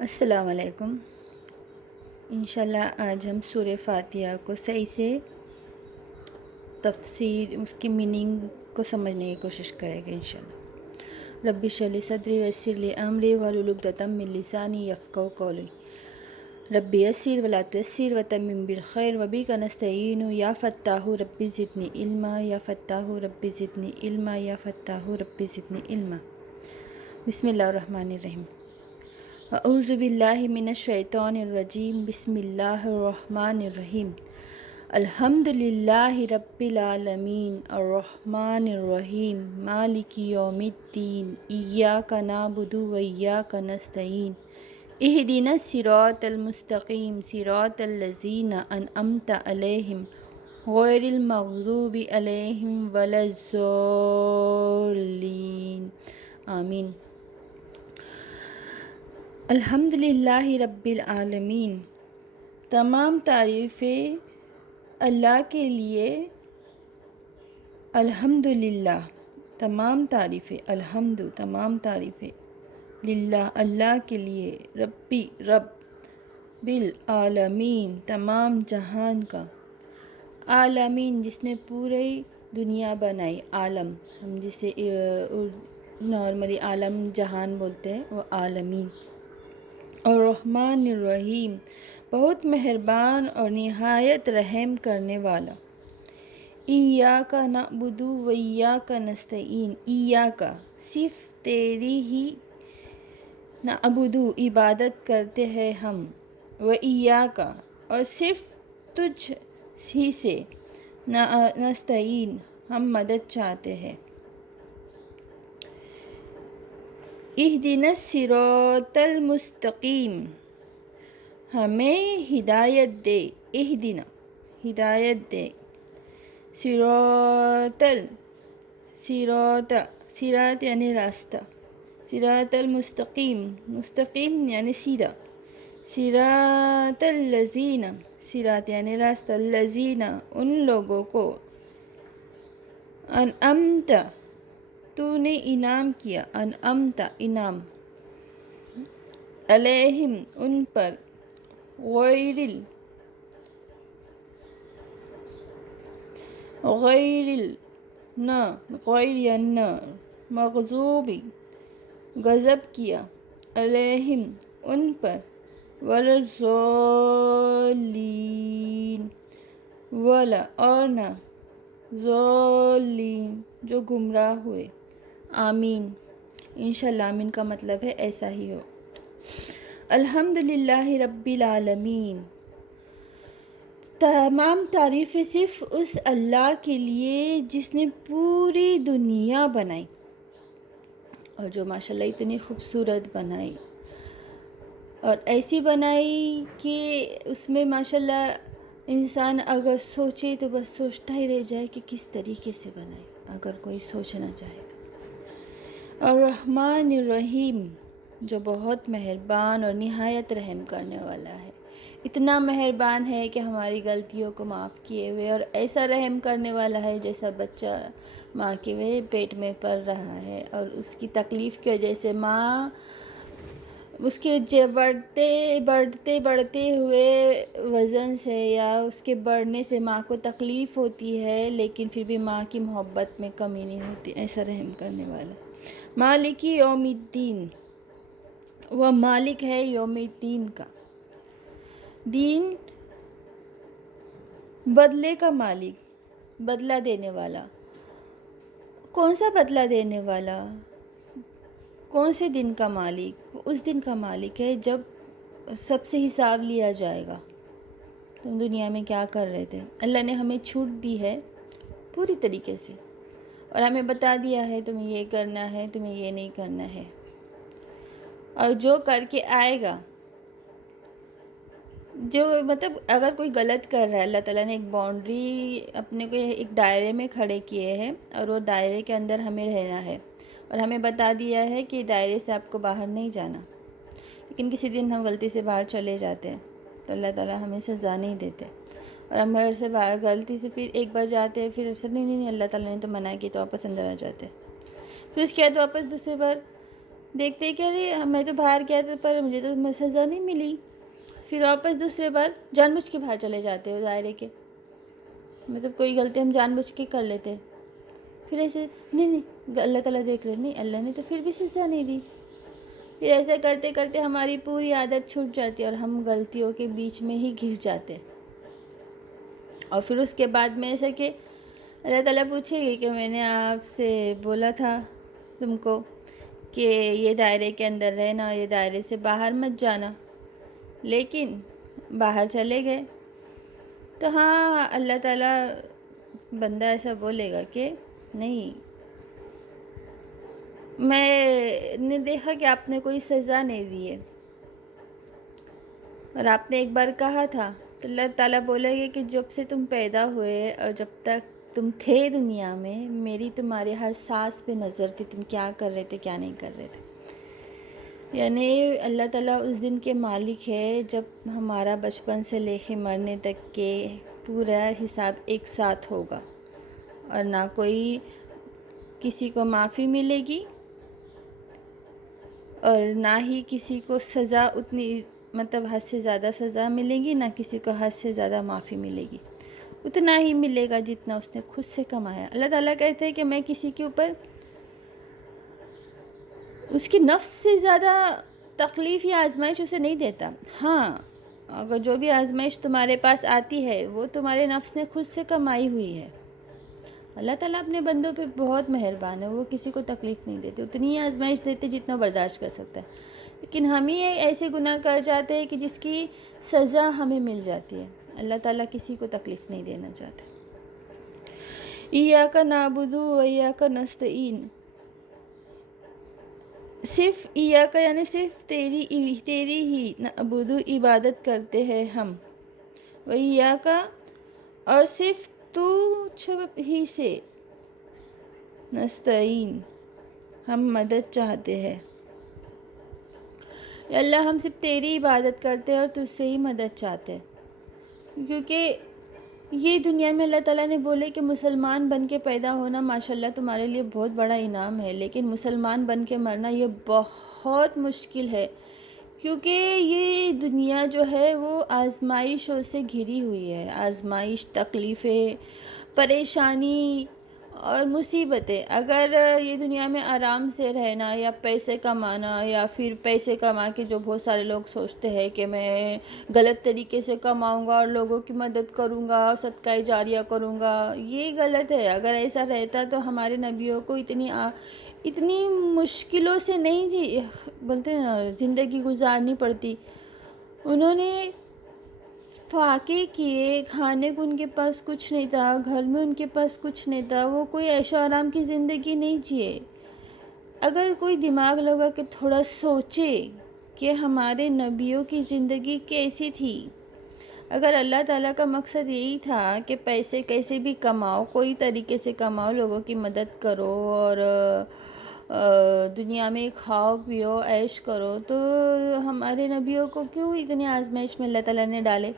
السلام علیکم۔ انشاءاللہ آج ہم سورہ فاتحہ کو صحیح سے تفسیر، اس کی میننگ کو سمجھنے کی کوشش کریں گے انشاءاللہ۔ رب اشرح لی صدری ویسر لی امری واحلل عقدۃ من لسانی یفقہوا قولی۔ رب یسر ولا تعسر وتمم بالخیر وبک نستعین یا فتاح رب زدنی علما یا فتاح رب زدنی علما یا فتاح رب زدنی علما۔ بسم اللہ الرحمن الرحیم۔ اعوذ باللہ من الشیطان الرجیم، بسم اللہ الرحمن الرحیم۔ الحمد للہ رب العالمین الرحمن الرحیم مالک یوم الدین ایاک نعبد و ایاک نستعین اہدنا الصراط المستقیم صراط الذین انعمت علیہم غیر المغضوب علیہم ولا الضالین آمین۔ الحمد للہ رب العالمین، تمام تعریفیں اللہ کے لیے۔ الحمد للہ، تمام تعریفیں، تمام تعریفیں للہ، اللہ کے لیے، ربی رب، بالعالمین، تمام جہان کا، عالمین جس نے پوری دنیا بنائی، عالم ہم جسے نارملی عالم جہان بولتے ہیں، وہ عالمین۔ الرحمن الرحیم، بہت مہربان اور نہایت رحم کرنے والا۔ ایاک نعبد و ایاک نستعین، ایاک صرف تیری ہی، نعبد عبادت کرتے ہیں ہم، و ایاک اور صرف تجھ ہی سے، نستعین ہم مدد چاہتے ہیں۔ اہدنا الصراط المستقیم، ہمیں ہدایت دے، اہدنا ہدایت دے، صراط یعنی راستہ، صراط المستقیم، مستقیم یعنی سیدھا، صراط الذین، صراط یعنی راستہ، الذین ان لوگوں کو، انعمت تو نے انعام کیا، انعمت انعام، علیہم ان پر، غیر یا نہ، مغضوبی غضب کیا، علیہم ان پر، ولا الضالین ولا اور نہ، ضالین جو گمراہ ہوئے۔ آمین۔ انشاءاللہ آمین کا مطلب ہے ایسا ہی ہو۔ الحمد للہ رب العالمین، تمام تعریفیں صرف اس اللہ کے لیے جس نے پوری دنیا بنائی، اور جو ماشاءاللہ اتنی خوبصورت بنائی، اور ایسی بنائی کہ اس میں ماشاءاللہ انسان اگر سوچے تو بس سوچتا ہی رہ جائے کہ کس طریقے سے بنائی، اگر کوئی سوچنا چاہے تو۔ الرحمن الرحیم، جو بہت مہربان اور نہایت رحم کرنے والا ہے، اتنا مہربان ہے کہ ہماری غلطیوں کو معاف کیے ہوئے، اور ایسا رحم کرنے والا ہے جیسا بچہ ماں کے پیٹ میں پل رہا ہے، اور اس کی تکلیف کی وجہ سے ماں اس کے بڑھتے ہوئے وزن سے یا اس کے بڑھنے سے ماں کو تکلیف ہوتی ہے، لیکن پھر بھی ماں کی محبت میں کمی نہیں ہوتی، ایسا رحم کرنے والا۔ مالک یوم الدین، وہ مالک ہے یوم الدین کا، دین بدلے کا مالک، بدلہ دینے والا۔ کون سا بدلہ دینے والا؟ کون سے دن کا مالک؟ اس دن کا مالک ہے جب سب سے حساب لیا جائے گا، تم دنیا میں کیا کر رہے تھے۔ اللہ نے ہمیں چھوٹ دی ہے پوری طریقے سے، اور ہمیں بتا دیا ہے تمہیں یہ کرنا ہے، تمہیں یہ نہیں کرنا ہے، اور جو کر کے آئے گا، جو مطلب اگر کوئی غلط کر رہا ہے، اللہ تعالیٰ نے ایک باؤنڈری اپنے کو ایک دائرے میں کھڑے کیے ہیں، اور وہ دائرے کے اندر ہمیں رہنا ہے، اور ہمیں بتا دیا ہے کہ دائرے سے آپ کو باہر نہیں جانا۔ لیکن کسی دن ہم غلطی سے باہر چلے جاتے ہیں تو اللہ تعالیٰ ہمیں سزا نہیں دیتے، اور ہم گھر سے باہر غلطی سے پھر ایک بار جاتے ہیں، پھر نہیں اللہ تعالیٰ نے تو منع کی، تو واپس اندر آ جاتے ہیں، پھر اس کے بعد واپس دوسری بار دیکھتے کہ ارے میں تو باہر گیا تھا پر مجھے تو سزا نہیں ملی، پھر واپس دوسرے بار جان بوجھ کے باہر چلے جاتے ہو دائرے کے، مطلب کوئی غلطی ہم جان بوجھ کے کر لیتے، پھر ایسے نہیں اللہ تعالیٰ دیکھ رہے، نہیں اللہ نے تو پھر بھی سزا نہیں دی، پھر ایسے کرتے کرتے ہماری پوری عادت چھوٹ جاتی ہے اور ہم غلطیوں کے بیچ میں ہی گر جاتے، اور پھر اس کے بعد میں ایسا کہ اللہ تعالیٰ پوچھے گی کہ میں نے آپ سے بولا تھا تم کو کہ یہ دائرے کے اندر رہنا، یہ دائرے سے باہر مت جانا، لیکن باہر چلے گئے، تو ہاں اللہ تعالیٰ بندہ ایسا بولے گا کہ نہیں، میں نے دیکھا کہ آپ نے کوئی سزا نہیں دی ہے اور آپ نے ایک بار کہا تھا، تو اللہ تعالیٰ بولے گے کہ جب سے تم پیدا ہوئے اور جب تک تم تھے دنیا میں، میری تمہارے ہر سانس پہ نظر تھی، تم کیا کر رہے تھے کیا نہیں کر رہے تھے، یعنی اللہ تعالیٰ اس دن کے مالک ہے جب ہمارا بچپن سے لے کے مرنے تک کے پورا حساب ایک ساتھ ہوگا، اور نہ کوئی کسی کو معافی ملے گی اور نہ ہی کسی کو سزا اتنی، مطلب حد سے زیادہ سزا ملے گی، نہ کسی کو حد سے زیادہ معافی ملے گی، اتنا ہی ملے گا جتنا اس نے خود سے کمایا۔ اللہ تعالیٰ کہتے ہیں کہ میں کسی کے اوپر اس کی نفس سے زیادہ تکلیف یا آزمائش اسے نہیں دیتا، ہاں اگر جو بھی آزمائش تمہارے پاس آتی ہے وہ تمہارے نفس نے خود سے کمائی ہوئی ہے۔ اللہ تعالیٰ اپنے بندوں پہ بہت مہربان ہے، وہ کسی کو تکلیف نہیں دیتے، اتنی ہی آزمائش دیتے جتنا برداشت کر سکتا ہے، لیکن ہم ہی ایسے گناہ کر جاتے ہیں کہ جس کی سزا ہمیں مل جاتی ہے۔ اللہ تعالیٰ کسی کو تکلیف نہیں دینا چاہتا۔ ایاک نعبد و ایاک نستعین، صرف ایاک یعنی صرف تیری ہی نعبد عبادت کرتے ہیں ہم، و ایاک اور صرف تو ہی سے نستعین ہم مدد چاہتے ہیں، یا اللہ ہم صرف تیری عبادت کرتے ہیں اور تجھ سے ہی مدد چاہتے ہیں، کیونکہ یہ دنیا میں اللہ تعالیٰ نے بولے کہ مسلمان بن کے پیدا ہونا ماشاءاللہ تمہارے لیے بہت بڑا انعام ہے، لیکن مسلمان بن کے مرنا یہ بہت مشکل ہے، کیونکہ یہ دنیا جو ہے وہ آزمائشوں سے گھری ہوئی ہے، آزمائش، تکلیفیں، پریشانی اور مصیبتیں۔ اگر یہ دنیا میں آرام سے رہنا یا پیسے کمانا، یا پھر پیسے کما کے جو بہت سارے لوگ سوچتے ہیں کہ میں غلط طریقے سے کماؤں گا اور لوگوں کی مدد کروں گا، صدقہ جاریہ کروں گا، یہ غلط ہے۔ اگر ایسا رہتا تو ہمارے نبیوں کو اتنی مشکلوں سے نہیں بولتے نا زندگی گزارنی پڑتی، انہوں نے فاقے کیے، کھانے کو ان کے پاس کچھ نہیں تھا، گھر میں ان کے پاس کچھ نہیں تھا، وہ کوئی عیش و آرام کی زندگی نہیں جیے۔ اگر کوئی دماغ لگا کہ تھوڑا سوچے کہ ہمارے نبیوں کی زندگی کیسی تھی، اگر اللہ تعالیٰ کا مقصد یہی تھا کہ پیسے کیسے بھی کماؤ، کوئی طریقے سے کماؤ، لوگوں کی مدد کرو اور دنیا میں کھاؤ پیو عیش کرو، تو ہمارے نبیوں کو کیوں اتنی آزمائش میں اللہ تعالیٰ نے ڈالے؟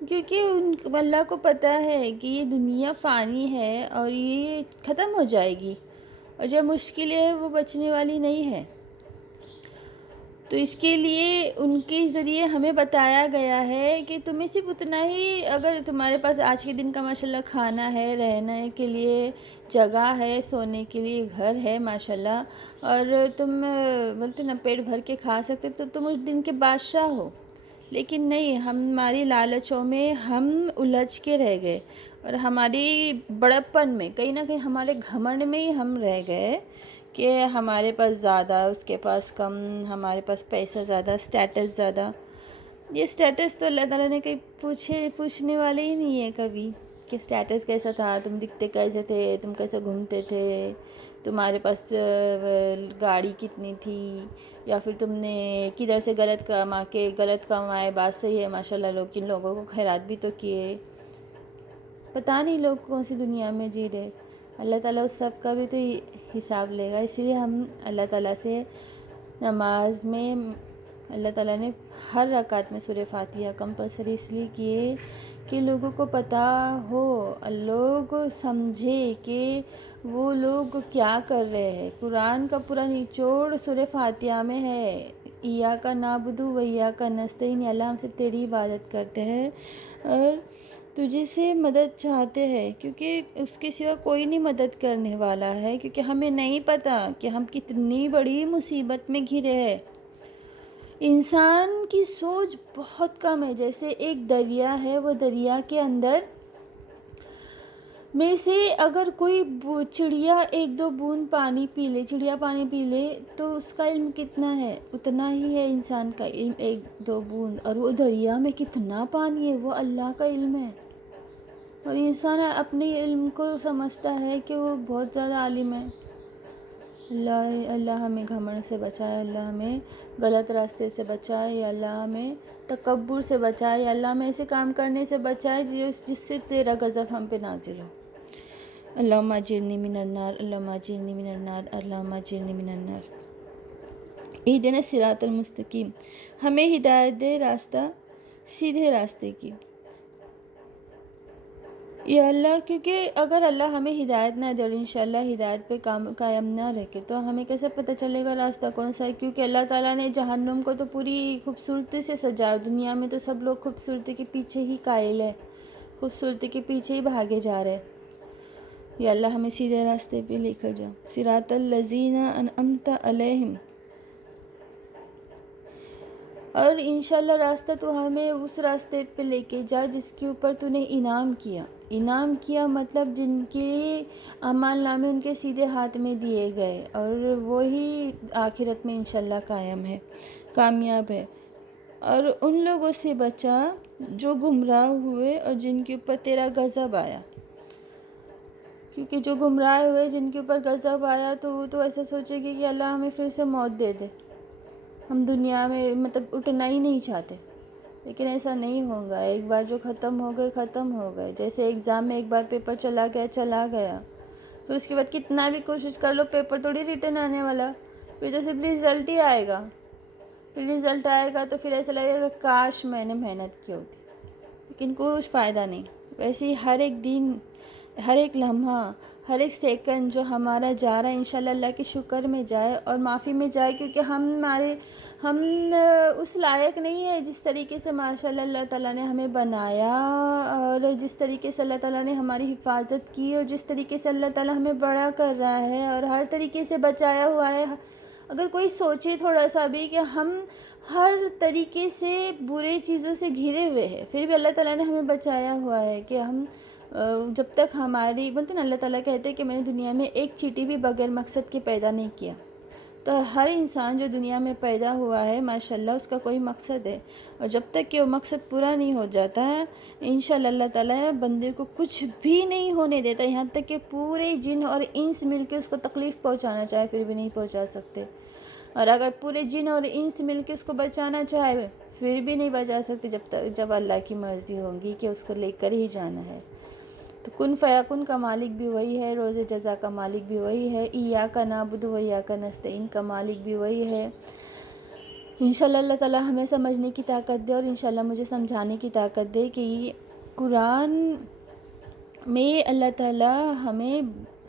کیونکہ اللہ کو پتہ ہے کہ یہ دنیا فانی ہے اور یہ ختم ہو جائے گی، اور جو مشکلیں ہیں وہ بچنے والی نہیں ہے، تو اس کے لیے ان کے ذریعے ہمیں بتایا گیا ہے کہ تمہیں صرف اتنا ہی، اگر تمہارے پاس آج کے دن کا ماشاءاللہ کھانا ہے، رہنے کے لیے جگہ ہے، سونے کے لیے گھر ہے ماشاءاللہ، اور تم بولتے نا پیٹ بھر کے کھا سکتے، تو تم اس دن کے بادشاہ ہو، لیکن نہیں، ہماری لالچوں میں ہم الجھ کے رہ گئے، اور ہماری بڑپن میں کہیں نہ کہیں ہمارے گھمنڈ میں ہی ہم رہ گئے کہ ہمارے پاس زیادہ، اس کے پاس کم، ہمارے پاس پیسہ زیادہ، سٹیٹس زیادہ۔ یہ سٹیٹس تو اللہ تعالیٰ نے کہیں پوچھنے والے ہی نہیں ہے کبھی کہ سٹیٹس کیسا تھا، تم دکھتے کیسے تھے، تم کیسے گھومتے تھے، تمہارے پاس گاڑی کتنی تھی، یا پھر تم نے کدھر سے غلط کمائے، بات صحیح ہے ماشاءاللہ، لیکن لوگوں کو خیرات بھی تو کیے، پتہ نہیں لوگ کون سی دنیا میں جی رہے۔ اللہ تعالیٰ اس سب کا بھی تو حساب لے گا، اسی لیے ہم اللہ تعالیٰ سے نماز میں، اللہ تعالیٰ نے ہر رکعت میں سورہ فاتحہ کمپلسری اس لیے کیے کہ لوگوں کو پتہ ہو، لوگ سمجھے کہ وہ لوگ کیا کر رہے ہیں۔ قرآن کا پورا نچوڑ سورہ فاتحہ میں ہے، ایاک نعبد و ایاک نستعین، اللہ ہم سب تیری عبادت کرتے ہیں اور تجھے سے مدد چاہتے ہیں، کیونکہ اس کے سوا کوئی نہیں مدد کرنے والا ہے، کیونکہ ہمیں نہیں پتہ کہ ہم کتنی بڑی مصیبت میں گھرے ہیں۔ انسان کی سوچ بہت کم ہے، جیسے ایک دریا ہے، وہ دریا کے اندر میں سے اگر کوئی چڑیا ایک دو بوند پانی پی لے، چڑیا پانی پی لے، تو اس کا علم کتنا ہے؟ اتنا ہی ہے انسان کا علم، ایک دو بوند، اور وہ دریا میں کتنا پانی ہے وہ اللہ کا علم ہے۔ اور انسان اپنے علم کو سمجھتا ہے کہ وہ بہت زیادہ عالم ہے۔ اللہ ہمیں گھمنڈ سے بچائے، اللہ ہمیں غلط راستے سے بچائے، یا اللہ ہمیں تکبر سے بچائے، یا اللہ ہمیں ایسے کام کرنے سے بچائے جس سے تیرا غضب ہم پہ نازل ہو۔ اللہم اجرنی من النار، اللہم اجرنی من النار، اللہم اجرنی من النار۔ اہدنا الصراط المستقیم، ہمیں ہدایت دے راستہ سیدھے راستے کی۔ یا اللہ، کیونکہ اگر اللہ ہمیں ہدایت نہ دے اور انشاءاللہ ہدایت پہ قائم نہ رکھے تو ہمیں کیسے پتہ چلے گا راستہ کون سا ہے؟ کیونکہ اللہ تعالیٰ نے جہنم کو تو پوری خوبصورتی سے سجا، دنیا میں تو سب لوگ خوبصورتی کے پیچھے ہی قائل ہے، خوبصورتی کے پیچھے ہی بھاگے جا رہے۔ یا اللہ ہمیں سیدھے راستے پہ لے کر جا۔ صراط الذین انعمت علیہم، اور انشاءاللہ راستہ تو ہمیں اس راستے پہ لے کے جا جس کے اوپر تو نے انعام کیا۔ انعام کیا مطلب جن کے اعمال نامے ان کے سیدھے ہاتھ میں دیے گئے، اور وہی آخرت میں انشاءاللہ قائم ہے، کامیاب ہے۔ اور ان لوگوں سے بچا جو گمراہ ہوئے اور جن کے اوپر تیرا غضب آیا، کیونکہ جو گمراہ ہوئے جن کے اوپر غضب آیا تو وہ تو ایسا سوچے گے کہ اللہ ہمیں پھر سے موت دے دے، ہم دنیا میں مطلب اٹھنا ہی نہیں چاہتے۔ لیکن ایسا نہیں ہوگا، ایک بار جو ختم ہو گئے ختم ہو گئے۔ جیسے ایگزام میں ایک بار پیپر چلا گیا، تو اس کے بعد کتنا بھی کوشش کر لو پیپر تھوڑی ریٹرن آنے والا، پھر تو صرف رزلٹ ہی آئے گا۔ پھر رزلٹ آئے گا تو پھر ایسا لگے گا کاش میں نے محنت کی ہوتی، لیکن کچھ فائدہ نہیں۔ ویسے ہی ہر ایک دن، ہر ایک لمحہ، ہر ایک سیکنڈ جو ہمارا جا رہا ہے انشاءاللہ اللہ کے شکر میں جائے اور معافی میں جائے، کیونکہ ہم اس لائق نہیں ہے جس طریقے سے ماشاءاللہ اللہ تعالیٰ نے ہمیں بنایا، اور جس طریقے سے اللہ تعالیٰ نے ہماری حفاظت کی، اور جس طریقے سے اللہ تعالیٰ ہمیں بڑا کر رہا ہے اور ہر طریقے سے بچایا ہوا ہے۔ اگر کوئی سوچے تھوڑا سا بھی کہ ہم ہر طریقے سے برے چیزوں سے گھرے ہوئے ہیں، پھر بھی اللہ تعالیٰ نے ہمیں بچایا ہوا ہے کہ ہم جب تک ہماری بولتے نا، اللہ تعالیٰ کہتے ہیں کہ میں نے دنیا میں ایک چیٹی بھی بغیر مقصد کے پیدا نہیں کیا۔ تو ہر انسان جو دنیا میں پیدا ہوا ہے ماشاءاللہ اس کا کوئی مقصد ہے، اور جب تک کہ وہ مقصد پورا نہیں ہو جاتا ہے انشاءاللہ اللہ تعالیٰ بندے کو کچھ بھی نہیں ہونے دیتا، یہاں تک کہ پورے جن اور انس مل کے اس کو تکلیف پہنچانا چاہے پھر بھی نہیں پہنچا سکتے، اور اگر پورے جن اور انس مل کے اس کو بچانا چاہے پھر بھی نہیں بچا سکتے جب اللہ کی مرضی ہوگی کہ اس کو لے کر ہی جانا ہے۔ تو کن فیکن کا مالک بھی وہی ہے، روز جزا کا مالک بھی وہی ہے، ایاک نعبد و ایاک نستعین کا مالک بھی وہی ہے۔ انشاءاللہ اللہ تعالیٰ ہمیں سمجھنے کی طاقت دے، اور انشاءاللہ مجھے سمجھانے کی طاقت دے کہ قرآن میں اللہ تعالیٰ ہمیں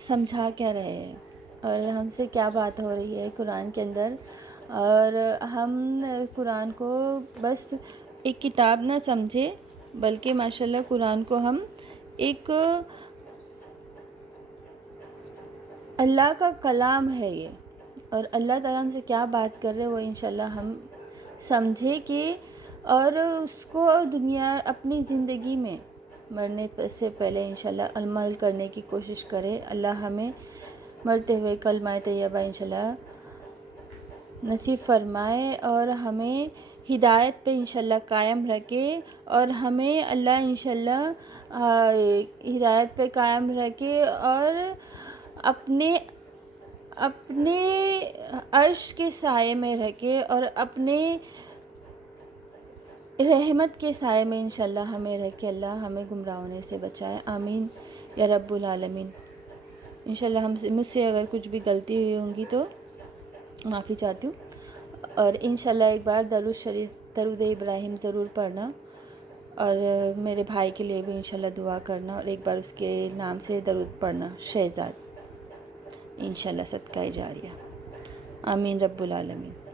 سمجھا کیا رہے ہیں اور ہم سے کیا بات ہو رہی ہے قرآن کے اندر، اور ہم قرآن کو بس ایک کتاب نہ سمجھے بلکہ ماشاءاللہ قرآن کو ہم ایک اللہ کا کلام ہے یہ، اور اللہ تعالیٰ ہم سے کیا بات کر رہے وہ انشاءاللہ ہم سمجھے کہ، اور اس کو دنیا اپنی زندگی میں مرنے سے پہلے انشاءاللہ عمل کرنے کی کوشش کرے۔ اللہ ہمیں مرتے ہوئے کلمہ طیبہ انشاءاللہ نصیب فرمائے، اور ہمیں ہدایت پہ انشاءاللہ قائم رکھے، اور ہمیں اللہ انشاءاللہ ہدایت پہ قائم رکھے، اور اپنے عرش کے سائے میں رکھے، اور اپنے رحمت کے سائے میں انشاءاللہ ہمیں رکھے۔ اللہ ہمیں گمراہ ہونے سے بچائے، آمین یا رب العالمین۔ انشاءاللہ مجھ سے اگر کچھ بھی غلطی ہوئی ہوں گی تو معافی چاہتی ہوں، اور انشاءاللہ ایک بار درود ابراہیم ضرور پڑھنا۔ اور میرے بھائی کے لیے بھی انشاءاللہ دعا کرنا، اور ایک بار اس کے نام سے درود پڑھنا، شہزاد، انشاءاللہ صدقہ جاریہ۔ آمین رب العالمین۔